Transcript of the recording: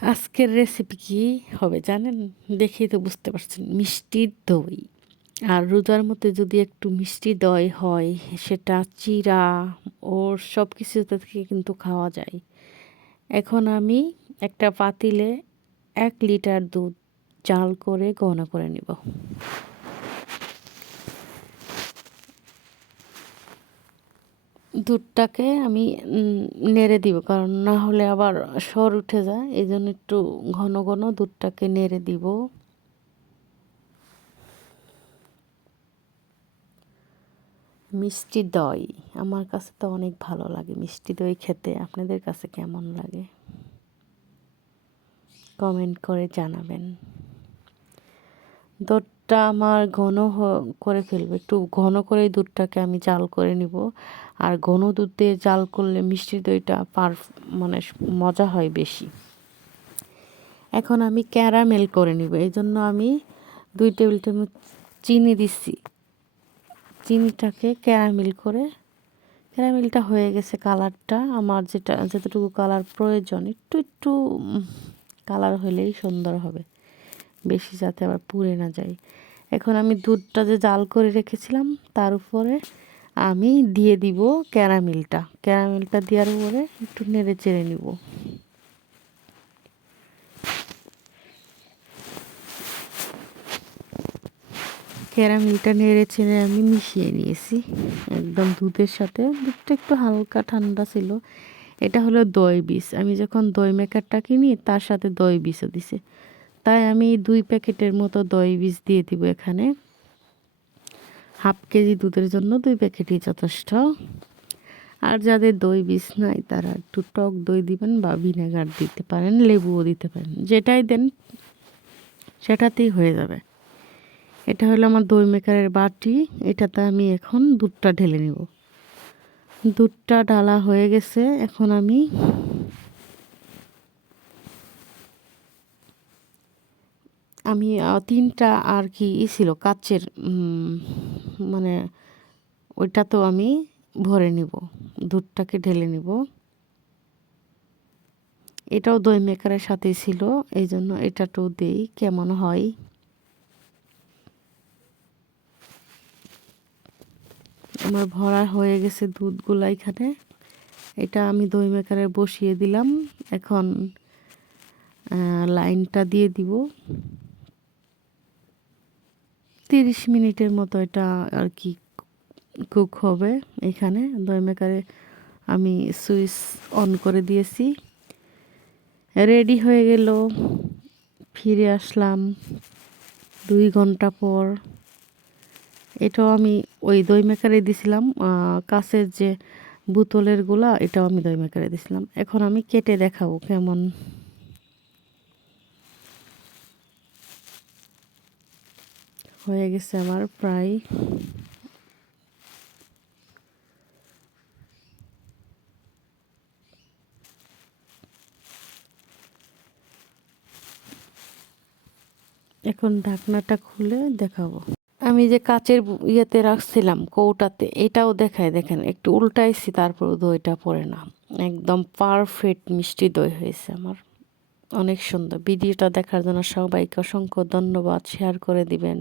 আজকের রেসিপি কি হবে জানেন? দেখেই তো বুঝতে পারছেন, মিষ্টির দই। আর রোজার মধ্যে যদি একটু মিষ্টি দই হয়, সেটা চিরা ওর সব কিছু থেকে কিন্তু খাওয়া যায়। এখন আমি একটা পাতিলে এক লিটার দুধ চাল করে গহনা করে নিব। দুধটাকে আমি নেড়ে দিব। কারণ না হলে আবার সর উঠে যায়। এই জন্য একটু ঘন ঘন দুধটাকে নেড়ে দিব। মিষ্টি দই। আমার কাছে তো অনেক ভালো লাগে মিষ্টি দই খেতে। আপনাদের কাছে কেমন লাগে? কমেন্ট করে জানাবেন। দুধটা আমার ঘন করে ফেলবে। একটু ঘন করে দুধটাকে আমি জাল করে নিব। আর ঘন দুধ দিয়ে জাল করলে মিষ্টি দইটা পার মানে মজা হয় বেশি। এখন আমি ক্যারামেল করে নিব। এই জন্য আমি দুই টেবিল চামচ চিনি দিচ্ছি। চিনিটাকে ক্যারামেল করে, ক্যারামেলটা হয়ে গেছে কালারটা। আমার যেটা, যতটুকু কালার প্রয়োজন, একটু একটু কালার হলেই সুন্দর হবে। বেশি যাতে আবার পুড়ে না যায়। এখন আমি দুধটা যে জাল করে রেখেছিলাম, তার উপরে আমি দিয়ে দিব ক্যারামেলটা। ক্যারামেলটা দেওয়ার পরে একটু নেড়ে চেড়ে নিব। ক্যারামেলটা নেড়ে চেড়ে আমি মিশিয়ে নিয়েছি। একদম দুধের সাথে। দুধটা একটু হালকা ঠান্ডা ছিল। এটা হলো দই বীজ। আমি যখন দই মেকারটা কিনি, তার সাথে দই বীজও দিছে। তাই আমি দুই প্যাকেটের মতো দই বীজ দিয়ে দিব এখানে। হাফ কেজি দুধের জন্য দুই প্যাকেটই যথেষ্ট। আর যাদের দই বীজ নাই, তারা একটু টক দই দিবেন বা ভিনেগার দিতে পারেন, লেবুও দিতে পারেন। যেটাই দেন, সেটাতেই হয়ে যাবে। এটা হলো আমার দই মেকারের বাটি। এটাতে আমি এখন দুধটা ঢেলে নেব। দুধটা ডালা হয়ে গেছে। এখন আমি আমি তিনটা আর কি ই ছিল, কাচের মানে ওইটা তো আমি ভরে নিব, দুধটাকে ঢেলে নিব। এটাও দই মেকারের সাথে ছিল এই জন্য এটাটাও দেই, কেমন হয়। আমার ভরা হয়ে গেছে দুধগুলো এখানে। এটা আমি দই মেকারে বসিয়ে দিলাম, এখন লাইনটা দিয়ে দিব। তিরিশ মিনিটের মতো এটা আর কি কুক হবে এখানে। দই মেকারে আমি সুইচ অন করে দিয়েছি। রেডি হয়ে গেল। ফিরে আসলাম দুই ঘণ্টা পর। এটাও আমি ওই দই মেকারে দিছিলাম কাছের যে বোতলেরগুলা, এটাও আমি দই মেকারে দিছিলাম। এখন আমি কেটে দেখাবো কেমন। হয়ে গেছে আমার প্রায়। এখন ঢাকনাটা খুলে দেখাবো। আমি যে কাচের ইয়েতে রাখছিলাম কৌটাতে, এটাও দেখায় দেখেন, একটু উল্টাইছি তারপর দইটা পড়ে না। একদম পারফেক্ট মিষ্টি দই হয়েছে আমার। অনেক সুন্দর। ভিডিওটা দেখার জন্য সবাইকে অসংখ্য ধন্যবাদ। শেয়ার করে দিবেন।